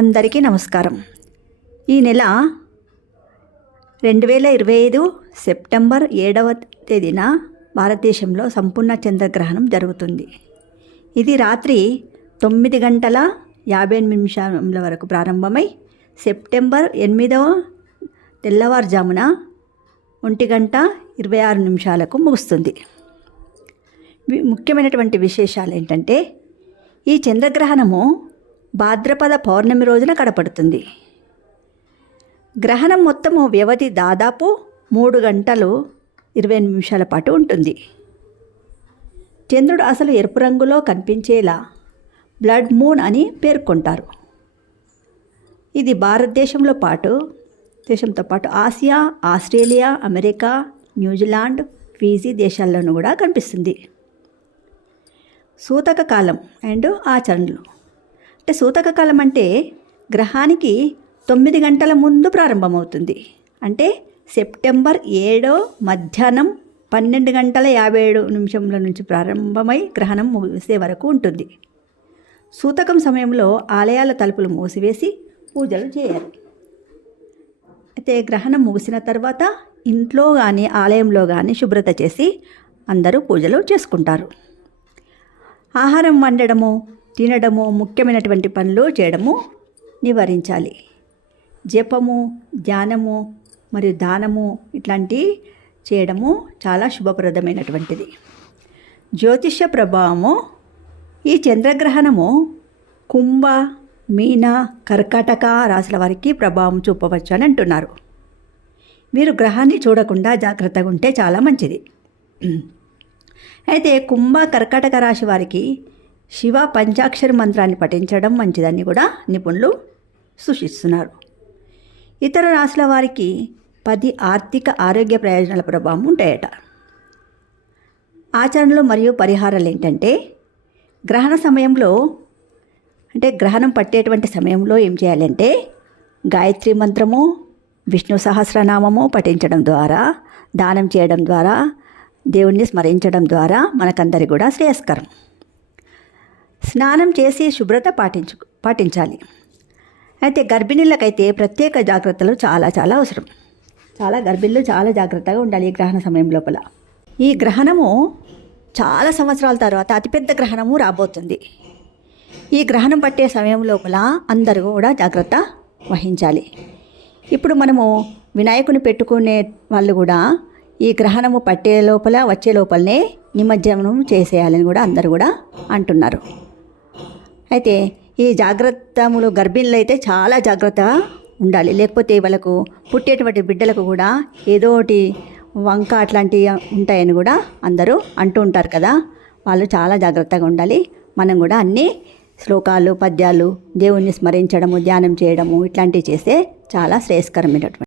అందరికీ నమస్కారం. ఈ నెల 2025 సెప్టెంబర్ 7వ తేదీన భారతదేశంలో సంపూర్ణ చంద్రగ్రహణం జరుగుతుంది. ఇది రాత్రి 9:58 వరకు ప్రారంభమై సెప్టెంబర్ 8వ తెల్లవారుజామున 1:26 ముగుస్తుంది. ముఖ్యమైనటువంటి విశేషాలు ఏంటంటే, ఈ చంద్రగ్రహణము భాద్రపద పౌర్ణమి రోజున కడపడుతుంది. గ్రహణం మొత్తము వ్యవధి దాదాపు 3 గంటలు 20 నిమిషాల పాటు ఉంటుంది. చంద్రుడు అసలు ఎరుపు రంగులో కనిపించేలా బ్లడ్ మూన్ అని పేర్కొంటారు. ఇది భారతదేశంతో పాటు Asia, Australia, America, New Zealand, Fiji దేశాల్లోనూ కూడా కనిపిస్తుంది. సూతక కాలం అండ్ ఆచరణలు అంటే, సూతక కాలం అంటే గ్రహానికి 9 గంటల ముందు ప్రారంభమవుతుంది. అంటే సెప్టెంబర్ 7 మధ్యాహ్నం 12:57 నుంచి ప్రారంభమై గ్రహణం ముగిసే వరకు ఉంటుంది. సూతకం సమయంలో ఆలయాల తలుపులు మూసివేసి పూజలు చేయాలి. అయితే గ్రహణం ముగిసిన తర్వాత ఇంట్లో కానీ ఆలయంలో కానీ శుభ్రత చేసి అందరూ పూజలు చేసుకుంటారు. ఆహారం వండడము, తినడము, ముఖ్యమైనటువంటి పనులు చేయడము నివారించాలి. జపము, ధ్యానము మరియు దానము ఇట్లాంటివి చేయడము చాలా శుభప్రదమైనటువంటిది. జ్యోతిష్య ప్రభావము. ఈ చంద్రగ్రహణము కుంభ, మీన, కర్కాటక రాశుల వారికి ప్రభావం చూపవచ్చు అని అంటున్నారు. మీరు గ్రహాన్ని చూడకుండా జాగ్రత్తగా ఉంటే చాలా మంచిది. అయితే కుంభ, కర్కాటక రాశి వారికి శివ పంచాక్షరి మంత్రాన్ని పఠించడం మంచిదని కూడా నిపుణులు సూచిస్తున్నారు. ఇతర రాశుల వారికి 10 ఆర్థిక ఆరోగ్య ప్రయోజనాల ప్రభావం ఉంటాయట. ఆచరణలు మరియు పరిహారాలు ఏంటంటే, గ్రహణ సమయంలో అంటే గ్రహణం పట్టేటువంటి సమయంలో ఏం చేయాలంటే, గాయత్రి మంత్రము, విష్ణు సహస్రనామము పఠించడం ద్వారా, దానం చేయడం ద్వారా, దేవుణ్ణి స్మరించడం ద్వారా మనకందరి కూడా శ్రేయస్కరం. స్నానం చేసి శుభ్రత పాటించాలి. అయితే గర్భిణీలకైతే ప్రత్యేక జాగ్రత్తలు చాలా అవసరం. గర్భిణులు చాలా జాగ్రత్తగా ఉండాలి ఈ గ్రహణ సమయం లోపల. ఈ గ్రహణము చాలా సంవత్సరాల తర్వాత అతిపెద్ద గ్రహణము రాబోతుంది. ఈ గ్రహణం పట్టే సమయం లోపల అందరూ కూడా జాగ్రత్త వహించాలి. ఇప్పుడు మనము వినాయకుని పెట్టుకునే వాళ్ళు కూడా ఈ గ్రహణము పట్టే లోపల వచ్చే లోపలనే నిమజ్జనం చేసేయాలని కూడా అందరూ కూడా అంటున్నారు. అయితే ఈ జాగ్రత్తములు గర్భిణులు అయితే చాలా జాగ్రత్తగా ఉండాలి. లేకపోతే వాళ్ళకు పుట్టేటువంటి బిడ్డలకు కూడా ఏదో ఒకటి వంక అట్లాంటివి ఉంటాయని కూడా అందరూ అంటూ ఉంటారు కదా. వాళ్ళు చాలా జాగ్రత్తగా ఉండాలి. మనం కూడా అన్ని శ్లోకాలు, పద్యాలు, దేవుణ్ణి స్మరించడము, ధ్యానం చేయడము ఇట్లాంటివి చేస్తే చాలా శ్రేయస్కరమైనటువంటి